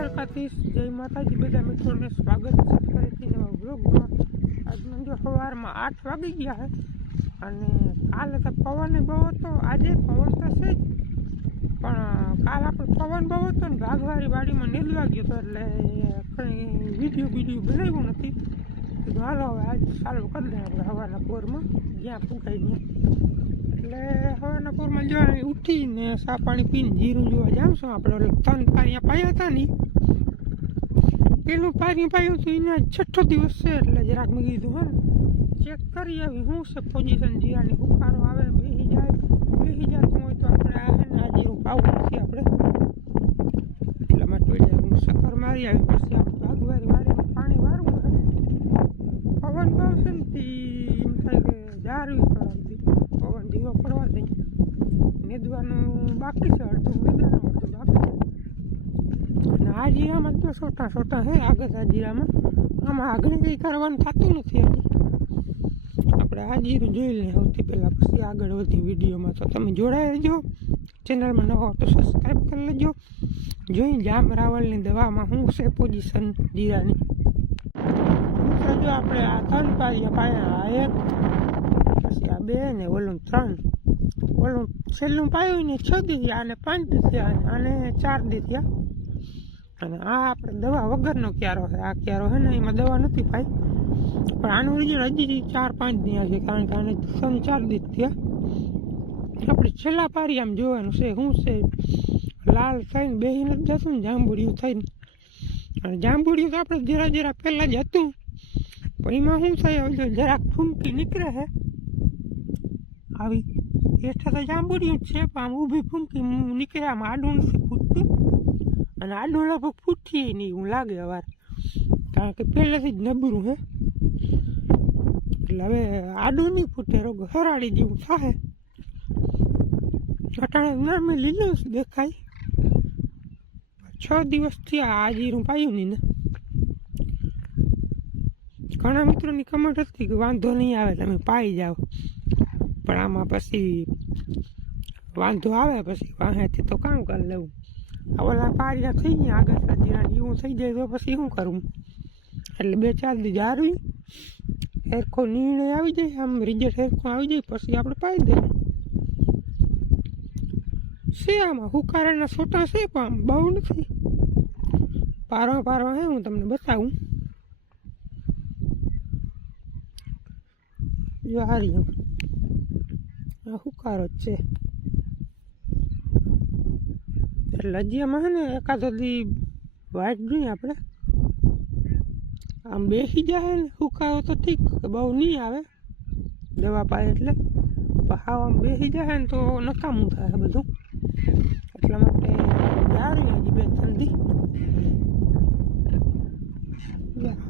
દ્વારકાધીશ જય માતાજી. બધા મિત્રોને સ્વાગત છે ફરીથી નવા બ્લોગમાં આજનો જો સવારમાં આઠ વાગી ગયા છે અને કાલે તો પવન બહુ હતો. આજે પવન તો છે જ. પણ કાલ આપણે પવન બહુ હતો ને ભાગવારી વાડીમાં નીલવા ગયો હતો એટલે કંઈ વીડિયો બીડીયો બનાવ્યું નથી. કીધું હાલો હવે આજે ચાલુ કરી દે આપણે હવાના પોરમાં. જ્યાં ફૂંકાઈ ગયા એટલે હવાના પોરમાં જો ઉઠીને સા પાણી પીને જીરું જોવા જાઉં છું આપણે તન પાણી પાયા હતા ને પેલું પાણી પાયું હતું એના છઠ્ઠો દિવસ છે એટલે જરાક મેં કીધું હા ચેક કરી આવી શું છે પોઝિશન જીરાની હુકારો આવે બેસી જાય બેસી જતું હોય તો આપણે આ છે ને આ જીરું પાવું નથી આપણે. એટલા માટે હું સફર મારી આવી, પછી આપણે ભાગવારી વાળી પાણી હોય પવન બહુ છે ને તે, એમ થાય કે જારવી પડાવતી પવન ધીરો પડવા દઈ. નીંદવાનું બાકી છે, અડધું બાકી જીરામાં તો છોટા છોટા છે આગળ આ જીરામાં. આમાં આગળ કંઈ કરવાનું થતું નથી હજી. આપણે જીરું જોઈ લઈએ સૌથી પહેલાં. પછી આગળ વધી વિડીયોમાં. તો તમે જોડાઈ રહેજો. ચેનલમાં નવા તો સબસ્ક્રાઈબ કરી લેજો. જોઈ જામ રાવલની દવામાં શું છે પોઝિશન જીરાની. જો આપણે આ ત્રણ પાયા પાયા, આ એક, પછી આ બે ને ઓલું ત્રણ. ઓલું છેલ્લું પાયું ને છ દી થયા અને પાંચ દી થયા અને આને ચાર દી થયા અને આ આપણે દવા વગરનો ક્યારો છે. આ ક્યારો છે ને, એમાં દવા નથી પાઈ. પણ આનું રિઝલ્ટ હજી ચાર પાંચ દી છે, કારણ કે આને ત્રણ ચાર દિવસ થયા. આપણે છેલ્લા પારી આમ જોવાનું છે, શું છે? લાલ થઈને બેહીને જ જતું ને, જાંબુડિયું થઈને. અને જાંબુડિયું તો આપણે જરા જરા પહેલાં જ હતું. પણ એમાં શું થાય? હવે જરાક ફૂમકી નીકળે છે. આવી હેઠળ તો જાંબુડિયું જ છે, પણ આમ ઊભી ફૂમકી નીકળે આમ આડું નથી ફૂટતું. અને આડો લગભગ ફૂટીએ નહીં એવું લાગે અવાર. કારણ કે પહેલેથી જ નબળું હે. એટલે હવે આડો નહીં ફૂટે, રોગ હરાડી જેવું થાય. અટાણે નરમી લીલો દેખાય. છ દિવસથી આ જીરું પાયું નહીં ને. ઘણા મિત્રોની કમેન્ટ હતી કે વાંધો નહીં આવે, તમે પાઈ જાઓ. પણ આમાં પછી વાંધો આવે પછી વાહેથી તો કામ કરી લેવું ઓલા પારિયા થઈ ગયા, આગળ જીરા એવું થઈ જાય તો પછી શું કરું? એટલે બે ચાર દી જારવી હેરખો નિર્ણય આવી જાય, આમ રિઝલ્ટ હેરખો આવી જાય, પછી આપણે પાઈ દઈએ. છે આમાં હુકારાના છોટા છે, પણ બહુ નથી. પારવા પારવા હે, હું તમને બતાવું. જો હારી હુકારો જ છે. એટલે હજી આમાં છે ને, એકાદો દી વાઇટ જોઈએ આપણે. આમ બેસી જાય ને સુકાયો તો ઠીક બહુ નહીં આવે દવા પાય એટલે. હાવ આમ બેસી જાય ને તો નકામું થાય બધું. એટલા માટે જાળી હજી બે ઠંડી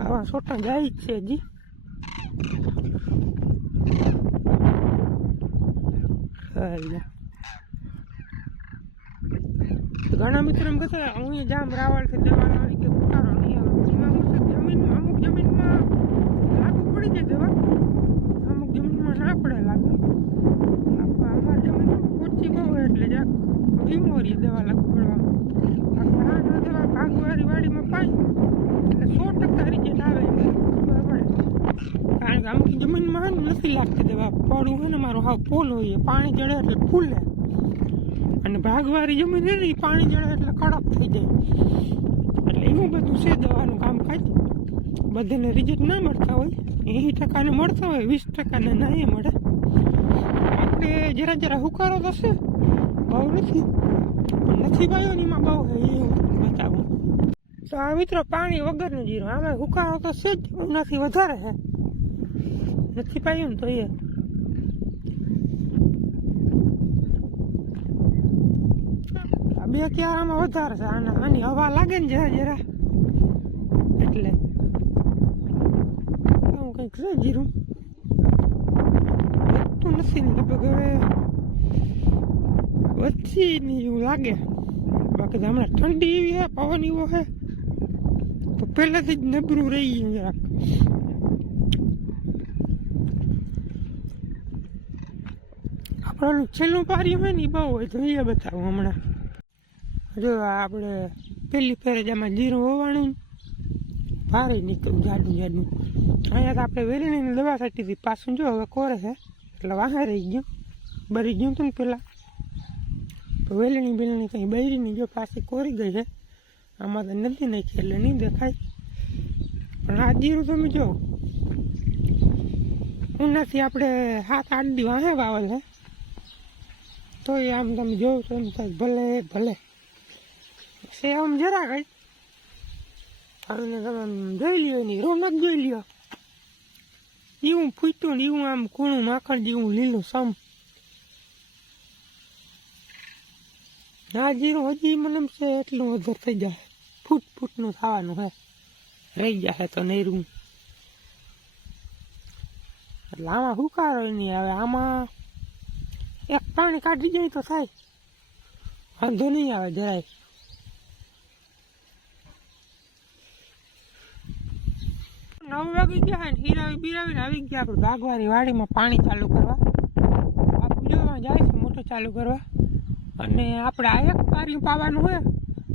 આવા છોટા જાય જ છે હજી. હાલ્યા. ઘણા મિત્રો એમ કહેતા હું જામ રાવળ છે લાવી કે ઉતારો નહીં આવે. એમાં હું છે, જમીનમાં, અમુક જમીનમાં લાગુ પડી જાય દેવા અમુક જમીનમાં ના પડે લાગુ. અમારી જમીન ઓછી બહુ એટલે જાક ધીમો રહી દેવા લાગુ પડવામાં. આ ના દવા ભાગવારી વાડીમાં પાઈ એટલે સો ટકા રિઝલ્ટ આવે કારણ કે અમુક જમીનમાં નથી લાગતી દવા. પડવું હોય ને મારું હાવ પોલ હોય પાણી ચડે એટલે ફૂલે. અને ભાગવારી જમીન ને એ પાણી ચડે એટલે કડક થઈ જાય. એટલે એવું બધું છે, દવાનું કામકાજ બધાને રિઝલ્ટ ના મળતા હોય એ ટકાને મળતા હોય, વીસ ટકાને ના એ મળે. આપણે જરા જરા હુકારો છે, બહુ નથી. નથી પાયો ને એમાં બહુ એ બતાવું. તો આ મિત્રો પાણી વગરનું જીરું, આમાં હુકારો તો છે જ નથી વધારે છે. નથી પાયું ને તો એ આ બે ક્યારામાં વધારે છે. આના આની હવા લાગે ને જરા જરા. એટલે આવું કંઈક છે જીરું. વધતું નથી ને લગભગ હવે વધતી નહીં એવું લાગે. બાકી તો હમણાં ઠંડી એવી છે, પવન એવો છે. તો પહેલાથી જ નબરું રહી ગયું જરાક આપણને છેલ્લું પાર્યું હોય ને એ બહુ હોય તો એ બતાવું હમણાં. જો આપણે પહેલી ફેરે જ આમાં જીરું હોવાનું ભારે નીકળ્યું જાડું જાડું. અહીંયા તો આપણે વેલણીની દવા છાંટી હતી, પાછું જો હવે કોરે છે એટલે વાહે રહી ગયું, બરી ગયું હતું ને પેલા. તો વેલણી બેલણી કંઈ બૈરીની જો પાછી કોરી ગઈ છે આમાં તો નથી નાખી, એટલે નહીં દેખાય. પણ આ જીરું તમે જો, ઉનાથી આપણે સાત, આઠ દી વાહે વાવે છે તો એ આમ તમે જોવો તો એમ ભલે ભલે. છે, આમ જરા કઈ હવે તમે જોઈ લ્યો એની રોનક જોઈ લ્યો. એવું ફૂટ્યું ને એવું આમ કૂણું માખણ જેવું લીલું સમ. ના જીરું, હજી મને એમ છે એટલું વધારે થઈ જાય. ફૂટ ફૂટનું થવાનું હે. રહી જશે તો નેરું. એટલે આમાં હુકારો નહીં આવે? આમાં એક પાણી કાઢી જાય તો થાય. વાંધો નહીં આવે જરાય. નવ વાગી ગયા ને હીરાવી બીરાવીને આવી ગયા આપણે બાગવારી વાડીમાં પાણી ચાલુ કરવા. આ પૂજામાં જાય છે મોટો ચાલુ કરવા. અને આપણે આ એક પારી પાવાનું હોય.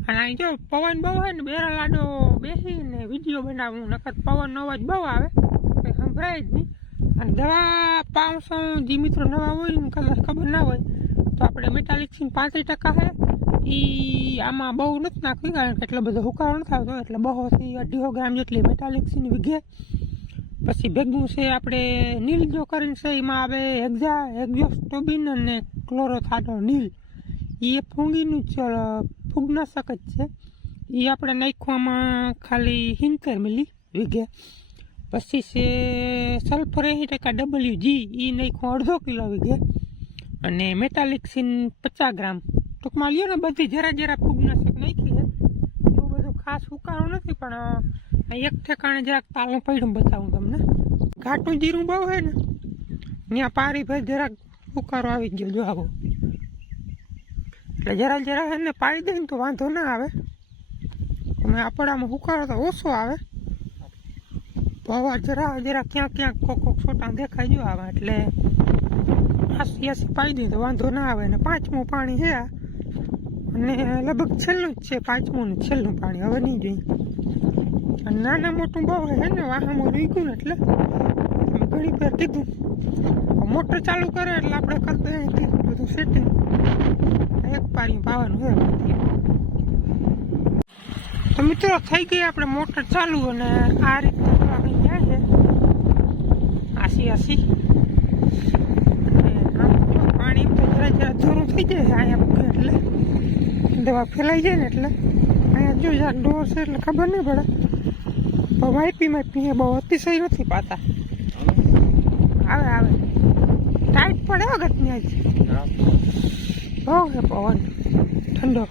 અને અહીં જો પવન બહુ હોય ને બેરા લાડો બેસીને વીડિયો બનાવું, નકર પવનનો અવાજ બહુ આવે. કંઈ સંભળાય જ નહીં. અને દવા પાંચસો જે મિત્રો નવા હોય ને કદાચ ખબર ના હોય, તો આપણે મેટાલિક્સિન પાંત્રીસ ટકા છે એ આમાં બહુ નથી નાખવી કારણ કે એટલો બધો હુકારો નથી આવતો, એટલે બહોથી અઢીસો ગ્રામ જેટલી મેટાલિક્સિન વીઘે પછી ભેગું છે આપણે નીલ જો કરીને છે, એમાં આવે હેક્ઝા હેક્ઝોસ્ટોબિન અને ક્લોરોથાડો નીલ. એ ફૂંગીનું જ ફૂગનાશક જ છે. એ આપણે નાખવામાં ખાલી હિંતેર મિલી વીઘે. પછી છે સલ્ફર એંસી ટકા ડબલ્યુ જી એ નાખો અડધો કિલો વીઘે. અને મેટાલિક્સિન પચાસ ગ્રામ. ટૂંકમાં લ્યો ને બધી જરા જરા ફૂગનાશક નાખી છે એવું બધું ખાસ ઉકાળો નથી, પણ એક ઠેકાણે જરાક તાલું પડ્યું બતાવું તમને. ઘાટું જીરું બહુ હોય ને, ત્યાં પારી ભાઈ જરાક ઉકારો આવી ગયો, જો આવો. એટલે જરા જરા એને પાડી દે તો વાંધો ના આવે. અમે આપણામાં ઉકાળો તો ઓછો આવે. પવા જરા જરા ક્યાંક ક્યાંક કોક કોક છોટા દેખાઈ જો આવે એટલે આસી આસી પાઈ દે તો વાંધો ના આવે. ને પાંચમું પાણી છે આ. અને લગભગ છેલ્લું જ છે, પાંચમું ને છેલ્લું પાણી, હવે નહીં જોઈએ. અને નાના મોટું બહુ હે ને વાહામાં રહી ગયું ને એટલે ઘણી વાર કીધું. મોટર ચાલુ કરે એટલે આપણે કરતા બધું સેટિંગ એક પાણી પાવાનું હોય તો મિત્રો, થઈ ગઈ આપણે મોટર ચાલુ અને આ રીતે અહીં જાય છે? આસી આસી. પાણી તો જરા જરા ધોરું થઈ જાય અહીંયા એટલે. દવા ફેલાઈ જાય ને એટલે અહીંયા જો જરાક ડોર છે એટલે ખબર નહીં પડે. પણ માઇપી માઇપી બહુ અતિશય નથી પાતા. આવે આવે. ટાઈટ પડે અગત્ય જ બહુ છે પવન. ઠંડો.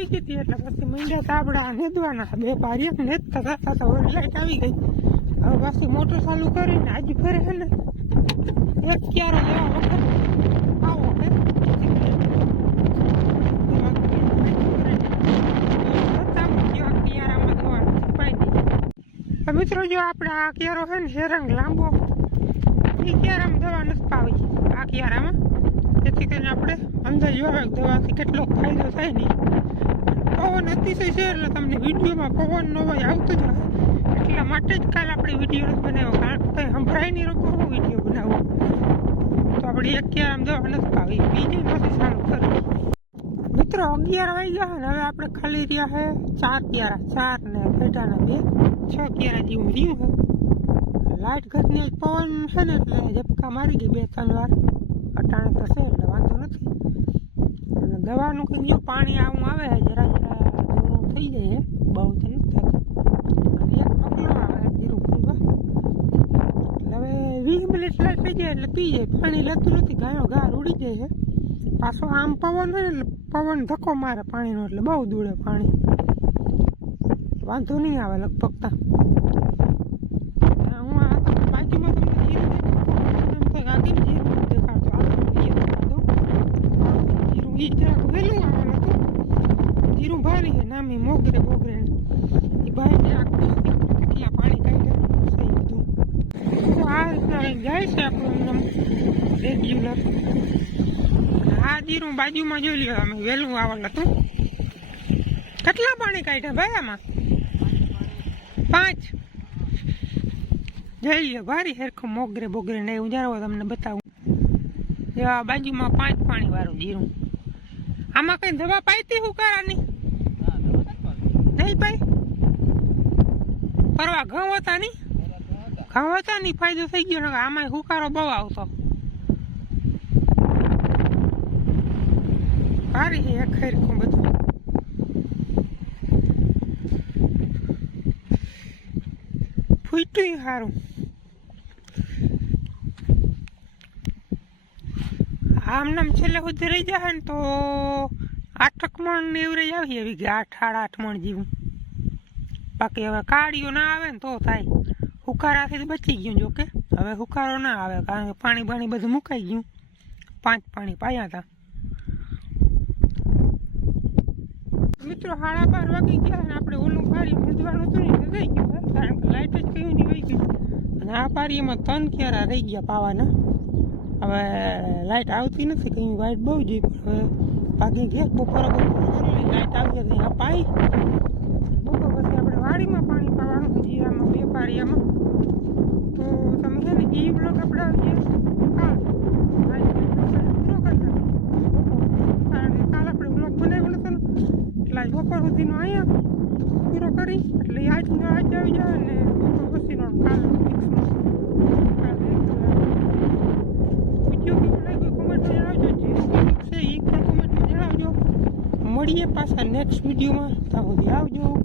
લાઈટ ગઈ હતી એટલે પછી મીંડા તાબડા નેદવાના. બે પારી નેદતા થતા તો આવી ગઈ. હવે પાછી મોટર ચાલુ કરીને આજે ફરે છે ને, એક ક્યારે જેવા વખત આવો મિત્રો જો આપણે આ ક્યારો છે ને હેરંગ લાંબો એ ક્યારામાં દવા નથી પાવી? આ ક્યારામાં જેથી કરીને આપણે અંદર જોવા દવાથી કેટલો ફાયદો થાય નહીં પવન અતિશય છે એટલે તમને વિડીયોમાં પવનનો અવાજ આવતો જ હોય એટલા માટે જ કાલ આપણે વીડિયો નથી બનાવ્યો. કારણ કે સંભળાય નહીં રોકો હું વીડિયો બનાવો. તો આપણે એક ક્યારે આમ દવા નથી પાવી બીજી નથી સારું કરવું મિત્રો, અગિયાર આવી ગયા ને, હવે આપણે ખાલી રહ્યા છે ચાર ક્યારા. ચાર ને પેટાના બે. છ ક્યારા જેવું રહ્યું છે. લાઇટ ઘટને પવન છે ને, એટલે ઝપકા મારી ગઈ બે ત્રણ વાર. અટાણે તો છે, એટલે વાંધો નથી. અને દવાનું કંઈક જો પાણી આવું આવે છે જરા થઈ જાય બહુ થઈ અને એક પગલો આવે છે હવે વીસ મિનિટ લાઈટ થઈ જાય એટલે પી જાય પાણી લેતું નથી ગાયો ગાર ઉડી જાય છે પાછો આમ પવન હોય એટલે પવન ધક્કો મારે પાણીનો એટલે બહુ દૂડે પાણી વાંધો નહીં આવે લગભગ તા હા, હું આ તમને બાજુમાં તમને જીરું દેખાડતો એમ થાય કે આગળ જીરું નથી દેખાડતો આ તમને એ દેખાડો જીરું ઈ જરાક વહેલું આવેલું હતું જીરું ભારી છે વગેરે એ ભાઈ જરાક કેટલા પાણી કાઢી જાય છે આપણું રેગ્યુલર આ જીરું બાજુમાં જોઈ લ્યો, અમે વહેલું આવેલ હતું કેટલા પાણી કાઢ્યા ભાઈ પાંચ. જઈ લ્યો, ભારી હેરખો મોગરે બોગરે ને એવું જરા તમને બતાવું. બાજુમાં પાંચ પાણી વાળું જીરું આમાં કઈ દવા પાઈતી હુકારાની નહીં ભાઈ? ફરવા ઘઉં હતા નહીં? ઘઉં હતા નહીં, ફાયદો થઈ ગયો આમાં હુકારો બહુ આવતો. ભારી છે એક હેરખું બધું. ફૂટ્યું સારું આમ નામ છેલ્લે સુધી રહી જાય ને તો આઠક મણ એવરેજ આવી એવી કે આઠ સાડા આઠ મણ જેવું. બાકી હવે કાળીઓ ના આવે ને તો થાય. હુકારાથી બચી ગયું જોકે હવે હુકારો ના આવે કારણ કે પાણી બાણી બધું મુકાઈ ગયું. પાંચ પાણી પાયા હતા મિત્રો, સાડા બાર વાગી ગયા અને આપણે ઓલું પારી મૂંઝવાનું હતું ને રહી ગયું કારણ કે લાઇટ જ કયું નહીં વહી ગયું. અને આ પારીમાં ત્રણ ક્યારા રહી ગયા પાવાના. હવે લાઇટ આવતી નથી, કંઈ વાઇટ બહુ જોઈ પણ હવે ભાગી ગયા. બપોરે બપોરે લાઇટ આવી હતી આ પાઈ. બપોર પછી આપણે વાડીમાં પાણી પાવાનું, જીરામાં બે પારિયામાં તો તમે છે ને એ બ્લોક આપણે આવીએ. કાલ પૂરો કરી નાખીએ. કારણ કાલ આપણે બ્લોક બનાવ્યો નતો એટલે બપોર સુધીનો અહીંયા પૂરો કરી, એટલે આજનો આજ આવી જાય ને બપોર પછીનો કાલ મિક્સમાં વીડિયો કેવો લાગ્યો કોમેન્ટમાં જણાવજો જીરું કેવું છે એ પણ કોમેન્ટમાં જણાવજો મળીએ પાછા નેક્સ્ટ વિડીયોમાં ત્યાં સુધી આવજો.